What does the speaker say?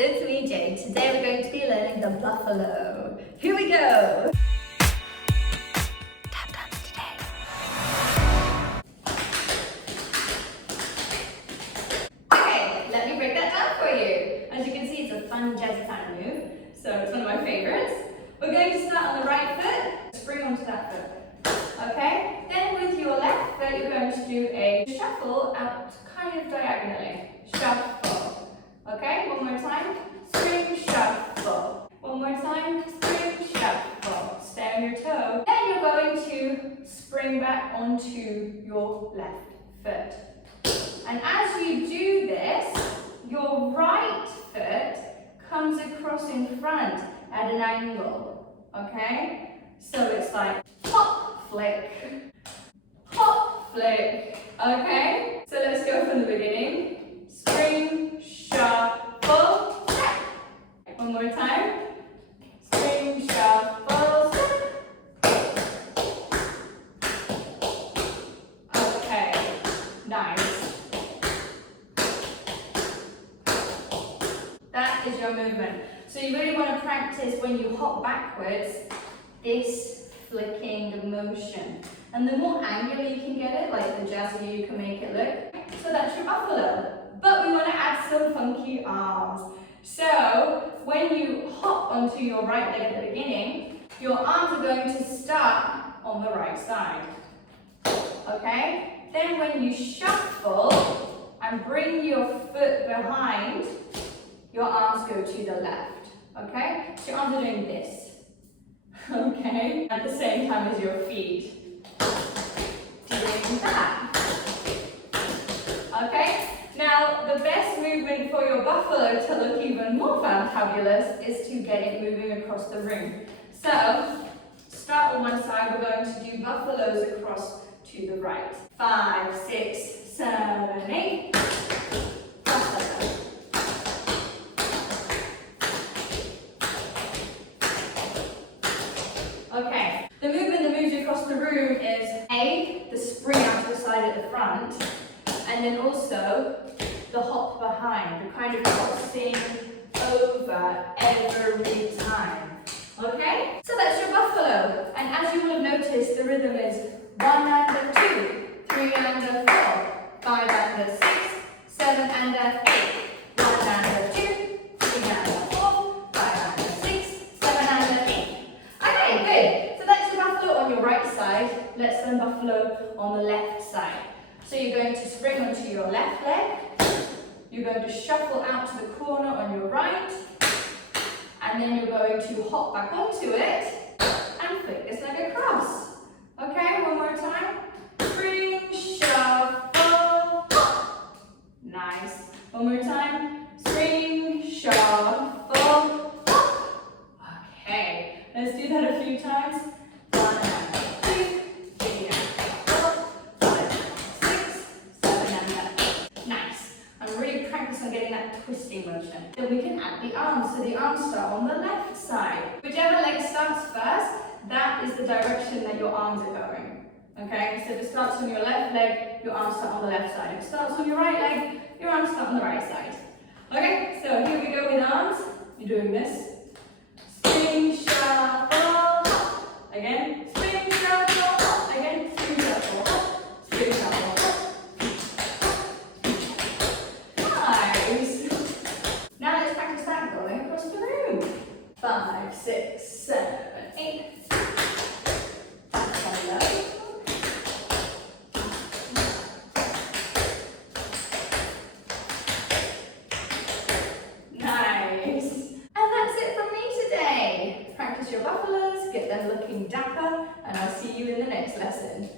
it's me Jade. Today we're going to be learning the buffalo. Here we go! Tap dance today. Okay, let me break that down for you. As you can see, it's a fun jazzy kind of move, so it's one of my favorites. We're going to start on the right foot, spring onto that foot. Okay, then with your left foot, you're going to do a shuffle out kind of diagonally. Shuffle. Okay, one more time. Spring, shuffle. One more time. Spring, shuffle. Stay on your toe. Then you're going to spring back onto your left foot. And as you do this, your right foot comes across in front at an angle. Okay? So it's like hop, flick, hop, flick. Okay? So let's go from the beginning. Spring, shuffle, step. One more time. Spring, shuffle, step. Okay, nice. That is your movement. So you really want to practice when you hop backwards, this flicking motion. And the more angular you can get it, like the jazzier you can make it look. So that's your buffalo. But we want to add some funky arms. So when you hop onto your right leg at the beginning, your arms are going to start on the right side. Okay? Then when you shuffle and bring your foot behind, your arms go to the left. Okay? So your arms are doing this. Okay? At the same time as your feet. Doing that. Okay? Now, the best movement for your buffalo to look even more fantabulous is to get it moving across the room. So, start on one side, we're going to do buffaloes across to the right. 5, 6, 7, 8. Buffalo. Okay, the movement that moves you across the room is A, the spring out to the side at the front, and then also the hop behind, the kind of crossing over every time. Okay? So that's your buffalo. And as you will have noticed, the rhythm is 1 and a 2, 3 and a 4, 5 and a 6, 7 and a 8, 1 and a 2, 3 and a 4, 5 and a 6, 7 and a 8. Okay, good. So that's your buffalo on your right side. Let's learn buffalo on the left side. So you're going to spring onto your left leg, you're going to shuffle out to the corner on your right, and then you're going to hop back onto it and flick this leg across. Okay, one more time. Spring, shuffle, hop. Nice. One more time. Spring, shuffle, hop. Okay, let's do that a few times. 1 and 2. On getting that twisting motion. Then we can add the arms. So the arms start on the left side. Whichever leg starts first, that is the direction that your arms are going. Okay, so if it starts on your left leg, your arms start on the left side. If it starts on your right leg, your arms start on the right side. Okay, so here we go with arms. You're doing this. Spring, shuffle, hop. Again. Spring, shuffle, hop. Again. Spring, shuffle, hop. Spring, shuffle, hop. Now let's practice that going across the room. 5, 6, 7, 8. Buffalo. Nice. And that's it from me today. Practice your buffaloes, get them looking dapper, and I'll see you in the next lesson.